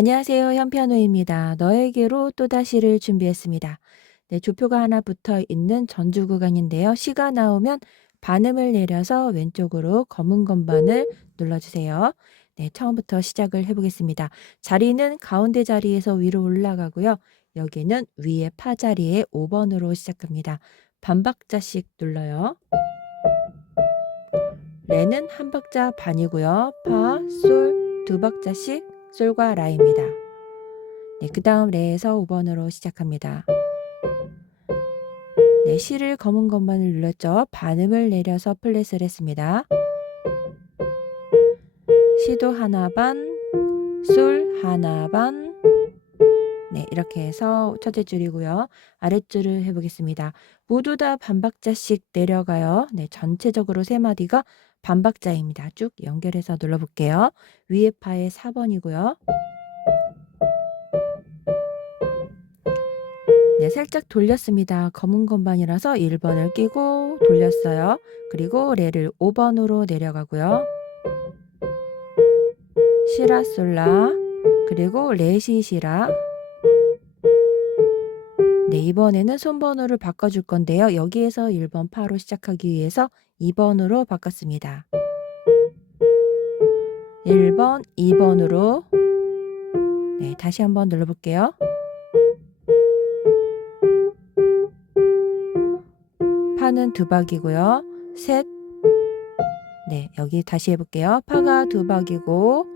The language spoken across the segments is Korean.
안녕하세요. 현피아노입니다. 너에게로 또다시를 준비했습니다. 네, 조표가 하나 붙어 있는 전주 구간인데요. 시가 나오면 반음을 내려서 왼쪽으로 검은 건반을 눌러주세요. 네, 처음부터 시작을 해보겠습니다. 자리는 가운데 자리에서 위로 올라가고요. 여기는 위에 파 자리에 5번으로 시작합니다. 반박자씩 눌러요. 레는 한 박자 반이고요. 파, 솔, 두 박자씩 솔과 라입니다. 네, 그 다음 레에서 5번으로 시작합니다. 네, 시를 검은 건반을 눌렀죠. 반음을 내려서 플랫을 했습니다. 시도 하나 반, 솔 하나 반. 네, 이렇게 해서 첫째 줄이고요. 아랫줄을 해보겠습니다. 모두 다 반박자씩 내려가요. 네, 전체적으로 세 마디가 반박자입니다. 쭉 연결해서 눌러볼게요. 위에 파의 4번이고요. 네, 살짝 돌렸습니다. 검은 건반이라서 1번을 끼고 돌렸어요. 그리고 레를 5번으로 내려가고요. 시라 솔라 그리고 레시 시라. 네, 이번에는 손번호를 바꿔줄 건데요. 여기에서 1번 파로 시작하기 위해서 2번으로 바꿨습니다. 1번, 2번으로. 네, 다시 한번 눌러볼게요. 파는 두 박이고요. 셋. 네, 여기 다시 해볼게요. 파가 두 박이고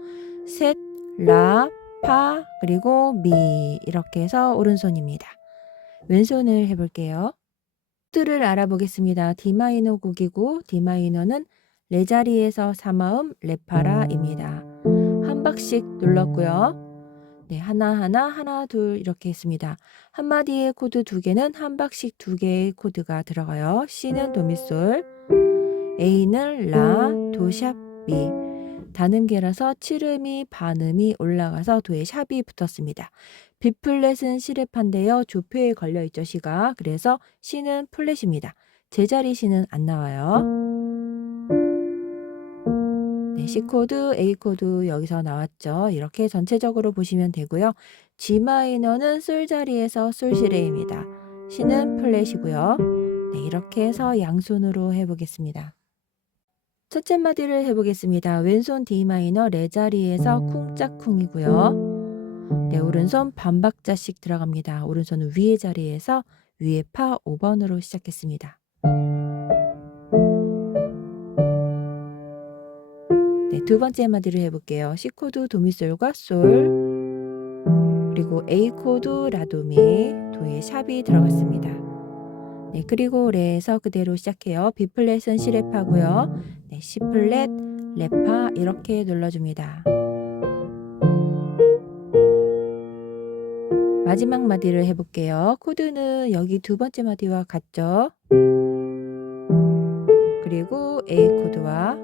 셋, 라, 파, 그리고 미 이렇게 해서 오른손입니다. 왼손을 해볼게요. 코드를 알아보겠습니다. D마이너 곡이고 D마이너는 레 자리에서 3마음 레파라입니다. 한 박씩 눌렀고요. 네, 하나하나 하나 둘 이렇게 했습니다. 한마디의 코드 두 개는 한 박씩 두 개의 코드가 들어가요. C는 도미솔, A는 라, 도샵, 미. 단음계라서 칠음이 반음이 올라가서 도에 샵이 붙었습니다. B플랫은 C레파인데요. 조표에 걸려있죠, C가. 그래서 C는 플랫입니다. 제자리 C는 안 나와요. 네, C코드, A코드 여기서 나왔죠. 이렇게 전체적으로 보시면 되고요. G마이너는 솔 자리에서 솔시레입니다. C는 플랫이고요. 네, 이렇게 해서 양손으로 해보겠습니다. 첫째 마디를 해보겠습니다. 왼손 D마이너 레 자리에서 쿵짝쿵이고요. 네, 오른손 반박자씩 들어갑니다. 오른손은 위에 자리에서 위에 파 5번으로 시작했습니다. 네, 두 번째 마디를 해볼게요. C코드 도미솔과 솔 그리고 A코드 라도미 도에 샵이 들어갔습니다. 네, 그리고 레에서 그대로 시작해요. B플랫은 C레파고요. 네, C플랫, 레파 이렇게 눌러줍니다. 마지막 마디를 해볼게요. 코드는 여기 두 번째 마디와 같죠. 그리고 A 코드와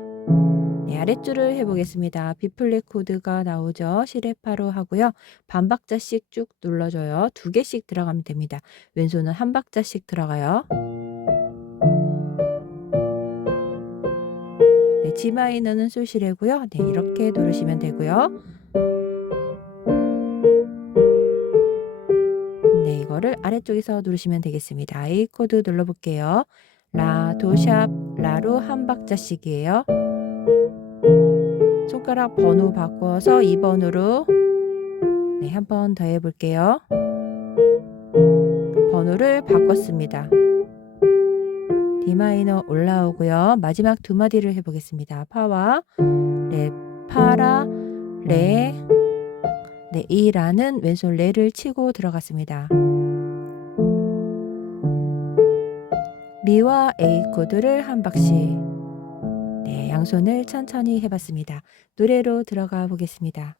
네, 아랫줄을 해보겠습니다. B플랫 코드가 나오죠. 시레파로 하고요. 반박자씩 쭉 눌러줘요. 두 개씩 들어가면 됩니다. 왼손은 한 박자씩 들어가요. 네, G마이너는 솔시레고요. 네, 이렇게 누르시면 되고요. 네, 이거를 아래쪽에서 누르시면 되겠습니다. A 코드 눌러볼게요. 라, 도샵, 라로 한 박자씩이에요. 손가락 번호 바꿔서 2번으로 네, 한 번 더 해볼게요. 번호를 바꿨습니다. D마이너 올라오고요. 마지막 두 마디를 해보겠습니다. 파와 레, 파라, 레. 네, 이 라는 왼손 레를 치고 들어갔습니다. 미와 A 코드를 한 박씩. 네, 양손을 천천히 해봤습니다. 노래로 들어가 보겠습니다.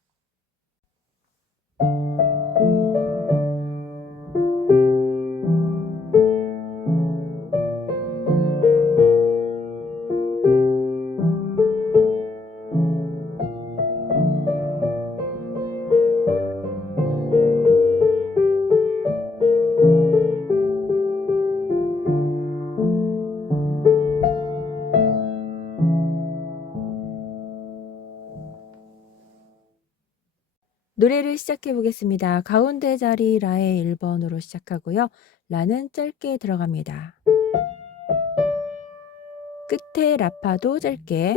노래를 시작해 보겠습니다. 가운데 자리 라의 1번으로 시작하고요. 라는 짧게 들어갑니다. 끝에 라파도 짧게.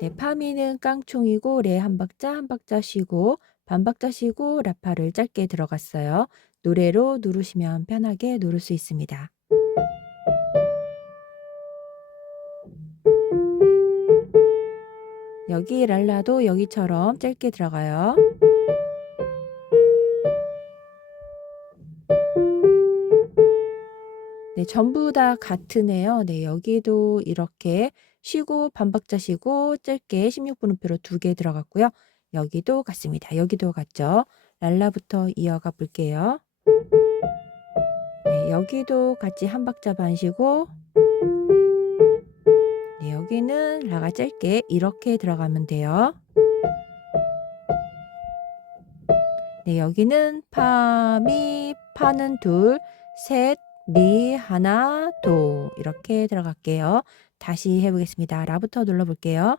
네, 파미는 깡총이고 레 한 박자 쉬고 반 박자 쉬고 라파를 짧게 들어갔어요. 노래로 누르시면 편하게 누를 수 있습니다. 여기 랄라도 여기처럼 짧게 들어가요. 네, 전부 다 같으네요. 네, 여기도 이렇게 쉬고 반박자 쉬고 짧게 16분음표로 2개 들어갔고요. 여기도 같습니다. 여기도 같죠? 랄라부터 이어가 볼게요. 네, 여기도 같이 한 박자 반 쉬고 네, 여기는 라가 짧게 이렇게 들어가면 돼요. 네, 여기는 파, 미, 파는 둘, 셋, 미, 하나, 도 이렇게 들어갈게요. 다시 해보겠습니다. 라부터 눌러볼게요.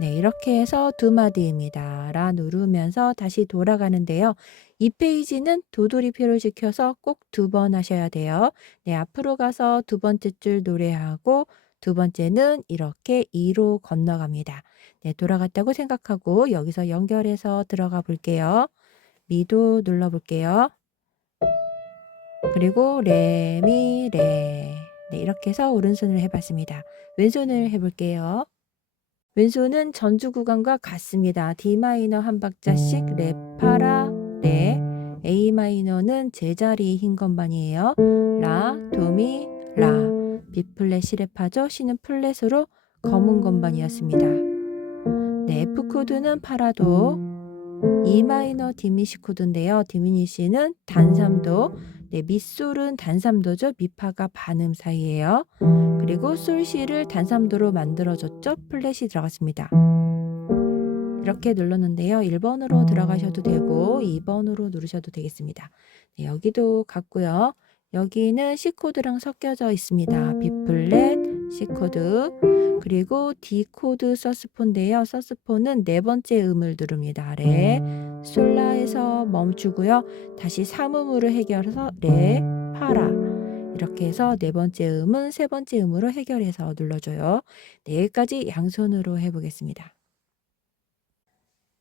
네, 이렇게 해서 2마디입니다. 라 누르면서 다시 돌아가는데요. 이 페이지는 도돌이표를 지켜서 꼭 2번 하셔야 돼요. 네, 앞으로 가서 2번째 줄 노래하고 2번째는 이렇게 2로 건너갑니다. 네, 돌아갔다고 생각하고 여기서 연결해서 들어가 볼게요. 미도 눌러볼게요. 그리고 레, 미, 레. 네, 이렇게 해서 오른손을 해봤습니다. 왼손을 해볼게요. 왼손은 전주 구간과 같습니다. D 마이너 한 박자씩 레, 파, 라, 레. A 마이너는 제자리 흰 건반이에요. 라, 도, 미, 라. B 플랫 시레파죠. C는 플랫으로 검은 건반이었습니다. 네, F 코드는 파라도. E 마이너 디미시 코드인데요. 디미니시는 단삼도. 네, 미솔은 단삼도죠. 미파가 반음 사이예요. 그리고 솔시를 단삼도로 만들어줬죠. 플랫이 들어갔습니다. 이렇게 눌렀는데요. 1번으로 들어가셔도 되고 2번으로 누르셔도 되겠습니다. 네, 여기도 같고요. 여기는 C코드랑 섞여져 있습니다. B플랫, C코드, 그리고 D코드 서스폰인데요. 서스폰은 네 번째 음을 누릅니다. 레, 솔라에서 멈추고요. 다시 3음으로 해결해서 레, 파라. 이렇게 해서 네 번째 음은 세 번째 음으로 해결해서 눌러줘요. 네, 여기까지 양손으로 해보겠습니다.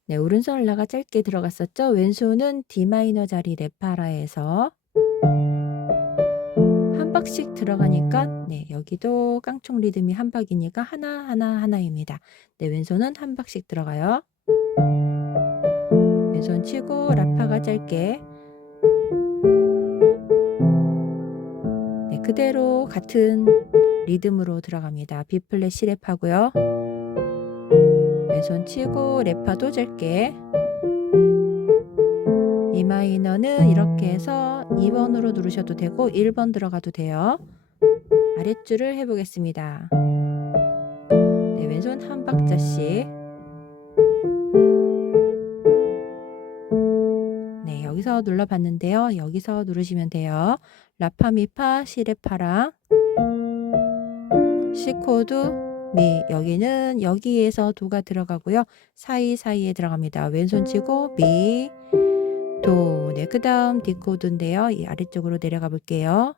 네, 오른손 라가 짧게 들어갔었죠. 왼손은 D 마이너 자리 레파라에서 한 박씩 들어가니까 네, 여기도 깡총 리듬이 한 박이니까 하나 하나 하나입니다. 네, 왼손은 한 박씩 들어가요. 왼손 치고 라파가 짧게. 네, 그대로 같은 리듬으로 들어갑니다. B 플랫 C랩하고요. 왼손 치고 레파도 짧게. E 마이너는 이렇게 해서 2번으로 누르셔도 되고 1번 들어가도 돼요. 아랫줄을 해보겠습니다. 네, 왼손 한 박자씩. 네, 여기서 눌러봤는데요. 여기서 누르시면 돼요. 라파미파 시레파라 C코드 미, 여기는 여기에서 도가 들어가고요. 사이사이에 들어갑니다. 왼손 치고 미, 도. 네, 그 다음 D코드인데요. 이 아래쪽으로 내려가 볼게요.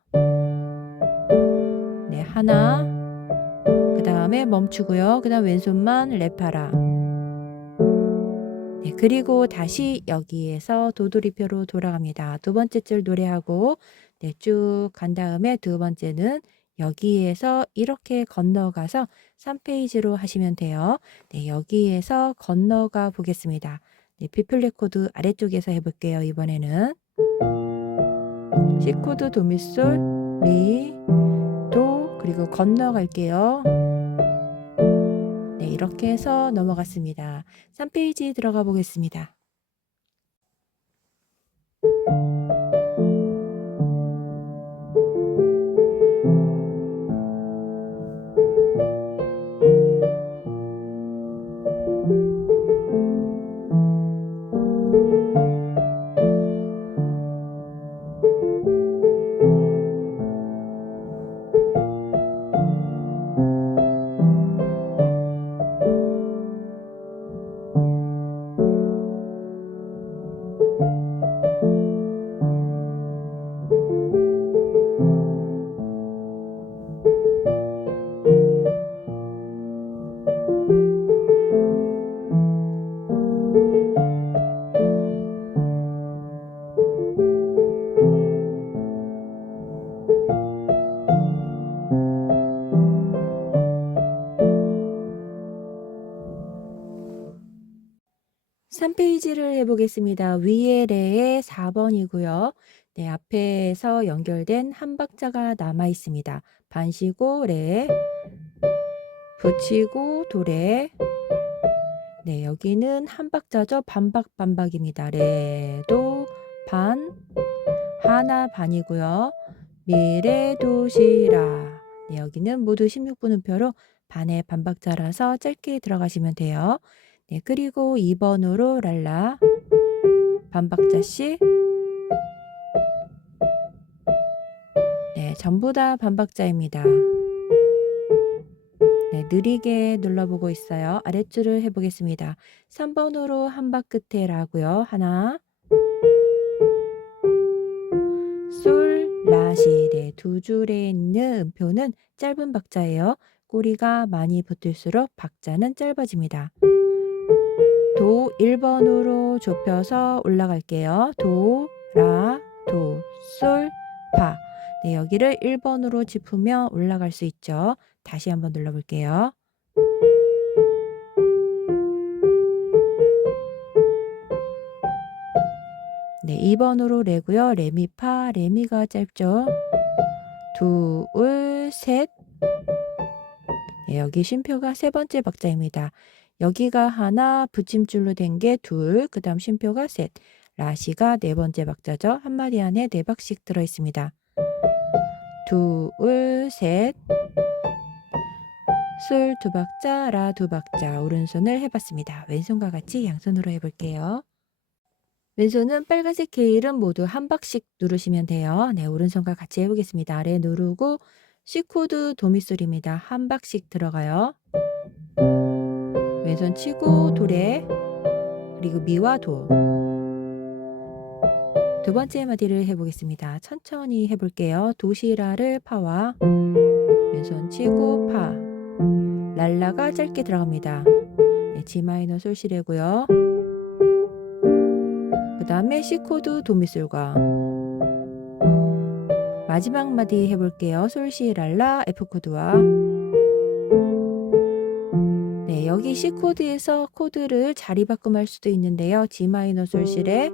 네, 하나. 그 다음에 멈추고요. 그 다음 왼손만 레파라. 네, 그리고 다시 여기에서 도돌이표로 돌아갑니다. 두 번째 줄 노래하고 네, 쭉 간 다음에 두 번째는 여기에서 이렇게 건너가서 3페이지로 하시면 돼요. 네, 여기에서 건너가 보겠습니다. 네, B 플랫 코드 아래쪽에서 해볼게요. 이번에는 C 코드 도미솔 미, 도, 그리고 건너갈게요. 네, 이렇게 해서 넘어갔습니다. 3페이지 들어가 보겠습니다. 3페이지를 해보겠습니다. 위에 레에 4번이고요. 네, 앞에서 연결된 한 박자가 남아 있습니다. 반시고 레, 붙이고 도레. 네, 여기는 한 박자죠. 반박 반박입니다. 레도 반, 하나 반이고요. 미레 도시라. 네, 여기는 모두 16분음표로 반의 반박자라서 짧게 들어가시면 돼요. 네, 그리고 2번으로 랄라 반박자씩. 네, 전부 다 반박자입니다. 네, 느리게 눌러보고 있어요. 아랫줄을 해보겠습니다. 3번으로 한 박 끝에 라고요. 하나, 솔, 라시. 네, 두 줄에 있는 음표는 짧은 박자예요. 꼬리가 많이 붙을수록 박자는 짧아집니다. 도 1번으로 좁혀서 올라갈게요. 도, 라, 도, 솔, 파. 네, 여기를 1번으로 짚으면 올라갈 수 있죠. 다시 한번 눌러볼게요. 네, 2번으로 레고요. 레미파, 레미가 짧죠. 둘, 셋. 네, 여기 쉼표가 세 번째 박자입니다. 여기가 하나, 붙임줄로 된 게 둘, 그 다음 쉼표가 셋. 라시가 네 번째 박자죠. 한 마디 안에 네 박씩 들어있습니다. 둘, 셋. 솔 두 박자, 라 두 박자. 오른손을 해봤습니다. 왼손과 같이 양손으로 해볼게요. 왼손은 빨간색 게일은 모두 한 박씩 누르시면 돼요. 네, 오른손과 같이 해보겠습니다. 아래 누르고 C코드 도미솔입니다. 한 박씩 들어가요. 왼손 치고 도레, 그리고 미와 도. 두 번째 마디를 해보겠습니다. 천천히 해볼게요. 도시라를 파와 왼손 치고 파. 랄라가 짧게 들어갑니다. 네, G 마이너 솔시레고요. 그 다음에 C코드 도미솔과 마지막 마디 해볼게요. 솔시 랄라 F코드와. 네, 여기 C코드에서 코드를 자리 바꿈할 수도 있는데요. G 마이너 솔시레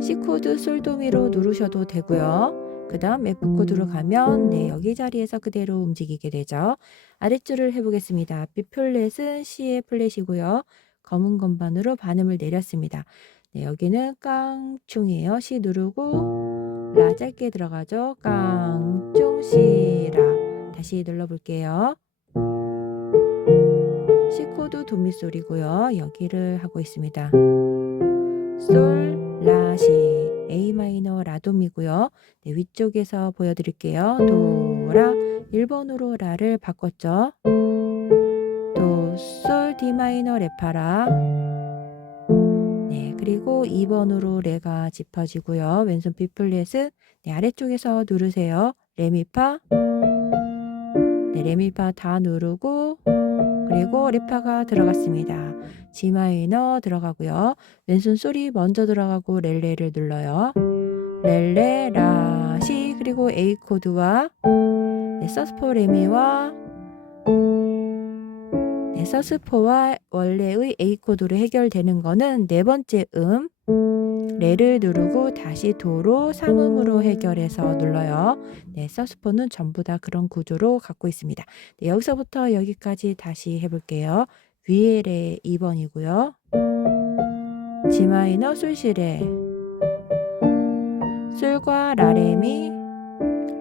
C코드 솔도미로 누르셔도 되고요. 그 다음 F코드로 가면 네, 여기 자리에서 그대로 움직이게 되죠. 아랫줄을 해보겠습니다. B 플랫은 C의 플랫이고요. 검은 건반으로 반음을 내렸습니다. 네, 여기는 깡충이에요. C 누르고 라 짧게 들어가죠. 깡충 C라. 다시 눌러볼게요. C코드 도미솔이고요. 여기를 하고 있습니다. 솔, 라, 시, A 마이너 라도미고요. 네, 위쪽에서 보여드릴게요. 도, 라, 1번으로 라를 바꿨죠. 도, 솔, D 마이너 레파라. 네, 그리고 2번으로 레가 짚어지고요. 왼손 B 플랫은 네, 아래쪽에서 누르세요. 레미파. 네, 레미파 다 누르고 그리고 레파가 들어갔습니다. G 마이너 들어가고요. 왼손 솔이 먼저 들어가고 렐레를 눌러요. 렐레, 라, 시, 그리고 A 코드와 네, 서스포 레미와 네, 서스포와 원래의 A 코드로 해결되는 거는 네 번째 레를 누르고 다시 도로 상음으로 해결해서 눌러요. 네, 서스포는 전부 다 그런 구조로 갖고 있습니다. 네, 여기서부터 여기까지 다시 해볼게요. 위에 레 2번이고요. G 마이너 솔시레 솔과 라레미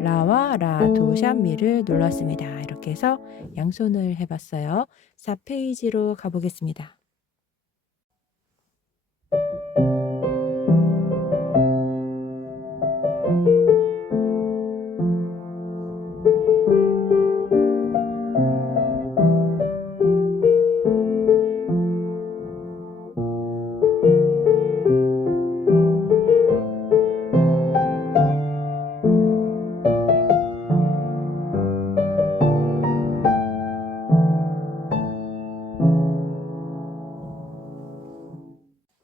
라와 라 도샵미를 눌렀습니다. 이렇게 해서 양손을 해봤어요. 4페이지로 가보겠습니다.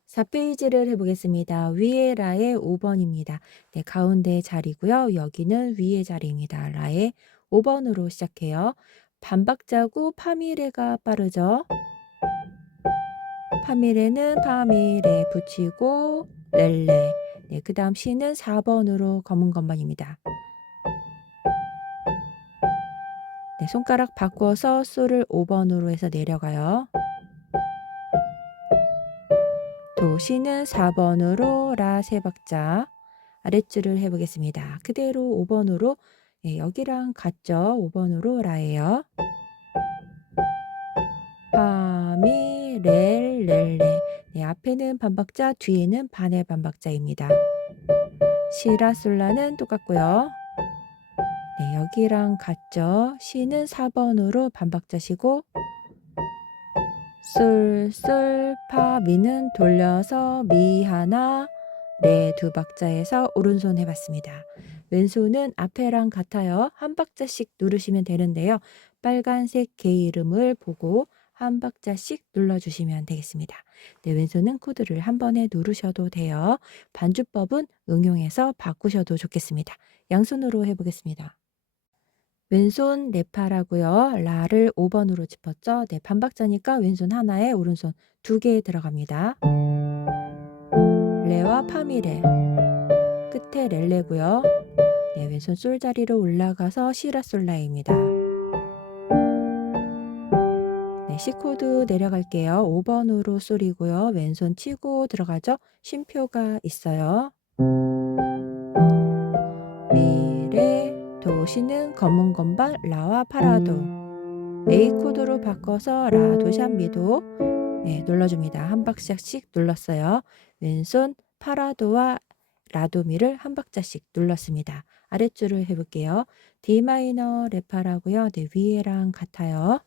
(4페이지를) 해보겠습니다. 위에 라의 5번입니다. 네, 가운데 자리고요. 여기는 위에 자리입니다. 라의 5번으로 시작해요. 반박자고 파미레가 빠르죠. 파미레는 파미레 붙이고 렐레. 네, 그 다음 시는 4번으로 검은 건반입니다. 네, 손가락 바꿔서 솔을 5번으로 해서 내려가요. 도, 시는 4번으로 라 3박자. 아랫줄을 해보겠습니다. 그대로 5번으로 네, 여기랑 같죠? 5번으로 라예요. 파미 렐렐레. 네, 앞에는 반박자, 뒤에는 반의 반박자입니다. 시라솔라는 똑같고요. 네, 여기랑 같죠? 시는 4번으로 반박자시고 솔, 솔, 파, 미는 돌려서 미 하나, 레 2박자에서 오른손 해봤습니다. 왼손은 앞에랑 같아요. 한 박자씩 누르시면 되는데요. 빨간색 개 이름을 보고 한 박자씩 눌러주시면 되겠습니다. 네, 왼손은 코드를 한 번에 누르셔도 돼요. 반주법은 응용해서 바꾸셔도 좋겠습니다. 양손으로 해보겠습니다. 왼손 레파라고요. 라를 5번으로 짚었죠. 네, 반박자니까 왼손 하나에 오른손 2개 들어갑니다. 레와 파미레. 끝에 렐레고요. 네, 왼손 솔 자리로 올라가서 시라솔라입니다. 네, C코드 내려갈게요. 5번으로 솔이고요. 왼손 치고 들어가죠. 쉼표가 있어요. 미레, 도, 시는 검은 건반 라와 파라도. A 코드로 바꿔서 라, 도, 샵, 미도 네, 눌러줍니다. 한 박자씩 눌렀어요. 왼손 파라도와 라도미를 한 박자씩 눌렀습니다. 아랫줄을 해볼게요. D 마이너 레파라고요. 네, 위에랑 같아요.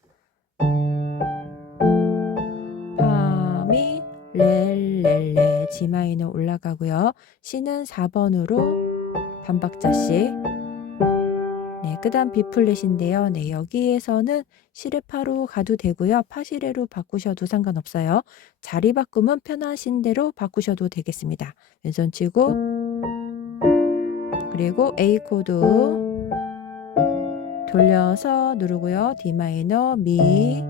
파미 렐렐레 G 마이너 올라가고요. C는 4번으로 반박자씩. 네, 그 다음 B 플랫인데요. 네, 여기에서는 시레파로 가도 되고요. 파시레로 바꾸셔도 상관없어요. 자리 바꾸면 편하신 대로 바꾸셔도 되겠습니다. 왼손 치고 그리고 A 코드 돌려서 누르고요. D 마이너, 미,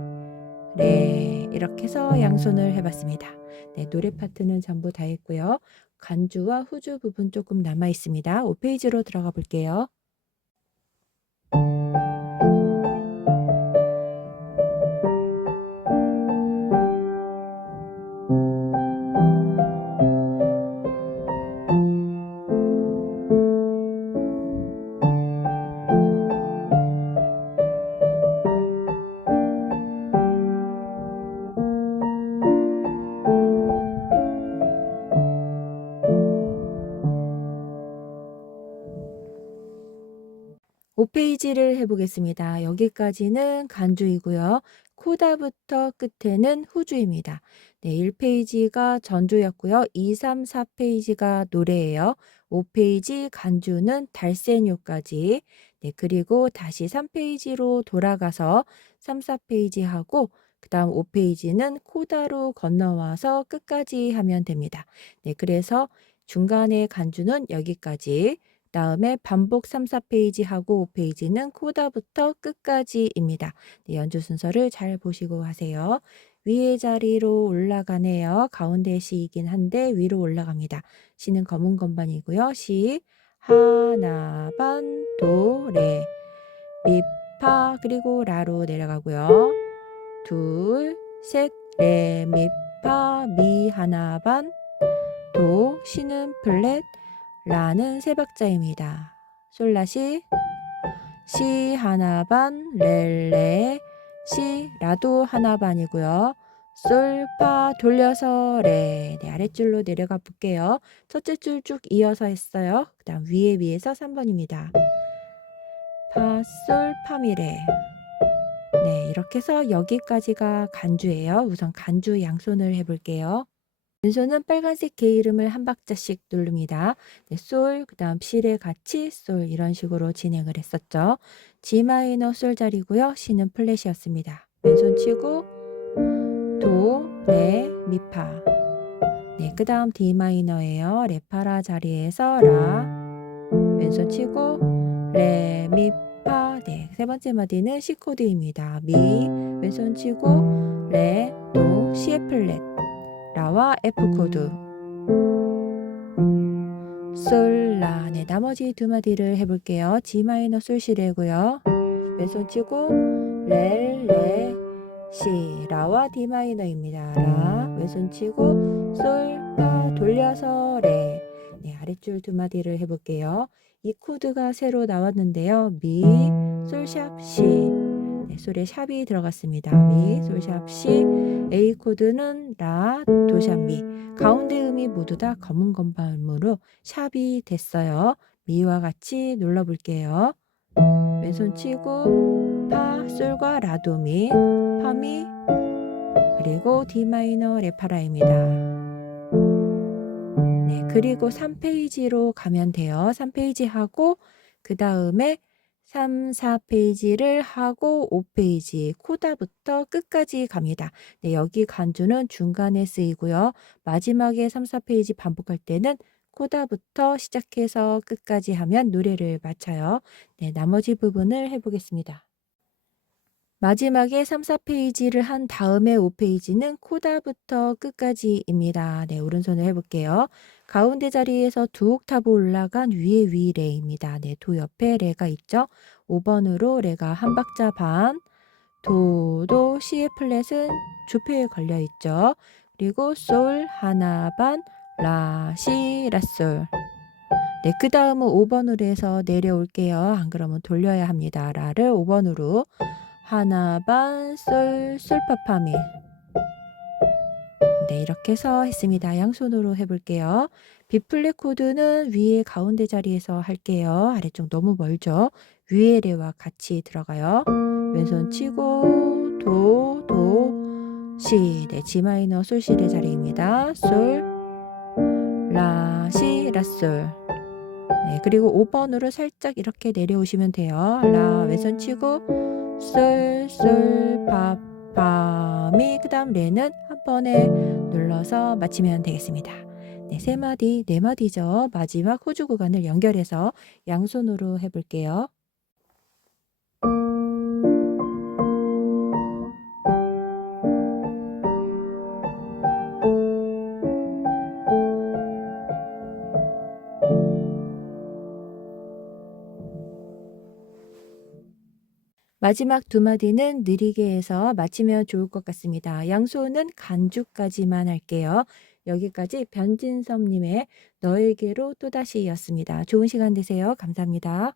레 이렇게 해서 양손을 해봤습니다. 네, 노래 파트는 전부 다 했고요. 간주와 후주 부분 조금 남아 있습니다. 5페이지로 들어가 볼게요. 오 페이지를 해보겠습니다. 여기까지는 간주이고요. 코다부터 끝에는 후주입니다. 네, 1페이지가 전주였고요. 2, 3, 4페이지가 노래예요. 5페이지 간주는 달세뇨까지. 네, 그리고 다시 3페이지로 돌아가서 3, 4페이지 하고 그 다음 5페이지는 코다로 건너와서 끝까지 하면 됩니다. 네, 그래서 중간에 간주는 여기까지. 다음에 반복 3, 4페이지 하고 5페이지는 코다부터 끝까지입니다. 네, 연주 순서를 잘 보시고 하세요. 위의 자리로 올라가네요. 가운데 시이긴 한데 위로 올라갑니다. 시는 검은 건반이고요. 시, 하나, 반, 도, 레, 미, 파, 그리고 라로 내려가고요. 둘, 셋, 레, 미, 파, 미, 하나, 반, 도, 시는 플랫, 라는 3박자입니다. 솔라시, 시 하나 반, 렐레, 시, 라도 하나 반이고요. 솔, 파 돌려서 레. 네, 아랫줄로 내려가 볼게요. 첫째 줄 쭉 이어서 했어요. 그 다음 위에서 3번입니다. 파, 솔, 파미레. 네, 이렇게 해서 여기까지가 간주예요. 우선 간주 양손을 해볼게요. 왼손은 빨간색 개 이름을 한 박자씩 누릅니다. 네, 솔, 그 다음 시레 같이 솔 이런 식으로 진행을 했었죠. G 마이너 솔 자리고요. C는 플랫이었습니다. 왼손 치고 도, 레, 미파. 네, 그 다음 D 마이너예요. 레파라 자리에서 라. 왼손 치고 레, 미파. 네, 세 번째 마디는 C 코드입니다. 미, 왼손 치고 레, 도, C의 플랫. 라와 F 코드. 솔, 라. 네, 나머지 두 마디를 해볼게요. G 마이너 솔 시래고요. 왼손 치고 레, 레, 시. 라와 D 마이너입니다. 라. 왼손 치고 솔, 파. 돌려서 레. 네, 아랫줄 두 마디를 해볼게요. 이 코드가 새로 나왔는데요. 미, 솔샵, 시. 네, 솔에 샵이 들어갔습니다. 미, 솔샵, 시. A 코드는 라, 도샵, 미. 가운데 음이 모두 다 검은 건반으로 샵이 됐어요. 미와 같이 눌러볼게요. 왼손 치고 파, 솔과 라도미, 파미, 그리고 D 마이너 레파라입니다. 네, 그리고 3페이지로 가면 돼요. 3페이지 하고 그 다음에 3, 4페이지를 하고 5페이지 코다부터 끝까지 갑니다. 네, 여기 간주는 중간에 쓰이고요. 마지막에 3, 4페이지 반복할 때는 코다부터 시작해서 끝까지 하면 노래를 맞춰요. 네, 나머지 부분을 해보겠습니다. 마지막에 3, 4페이지를 한 다음에 5페이지는 코다부터 끝까지입니다. 네, 오른손을 해볼게요. 가운데 자리에서 두 옥타브 올라간 위에 위 레입니다. 네, 도 옆에 레가 있죠. 5번으로 레가 한 박자 반, 도도 C의 플랫은 주표에 걸려 있죠. 그리고 솔 하나 반, 라, 시, 라, 솔. 네, 그 다음은 5번으로 해서 내려올게요. 안 그러면 돌려야 합니다. 라를 5번으로 하나 반, 솔, 솔파파미. 네, 이렇게 해서 했습니다. 양손으로 해볼게요. B플랫 코드는 위에 가운데 자리에서 할게요. 아래쪽 너무 멀죠? 위에 레와 같이 들어가요. 왼손 치고 도, 도, 시. 네, G 마이너 솔 시의 자리입니다. 솔, 라, 시, 라, 솔. 네, 그리고 5번으로 살짝 이렇게 내려오시면 돼요. 라, 왼손 치고 솔, 솔, 파, 파, 미. 그 다음 레는 한 번에 눌러서 마치면 되겠습니다. 네, 세 마디, 네 마디죠. 마지막 호주 구간을 연결해서 양손으로 해볼게요. 마지막 두 마디는 느리게 해서 마치면 좋을 것 같습니다. 양손은 간주까지만 할게요. 여기까지 변진섭님의 너에게로 또다시였습니다. 좋은 시간 되세요. 감사합니다.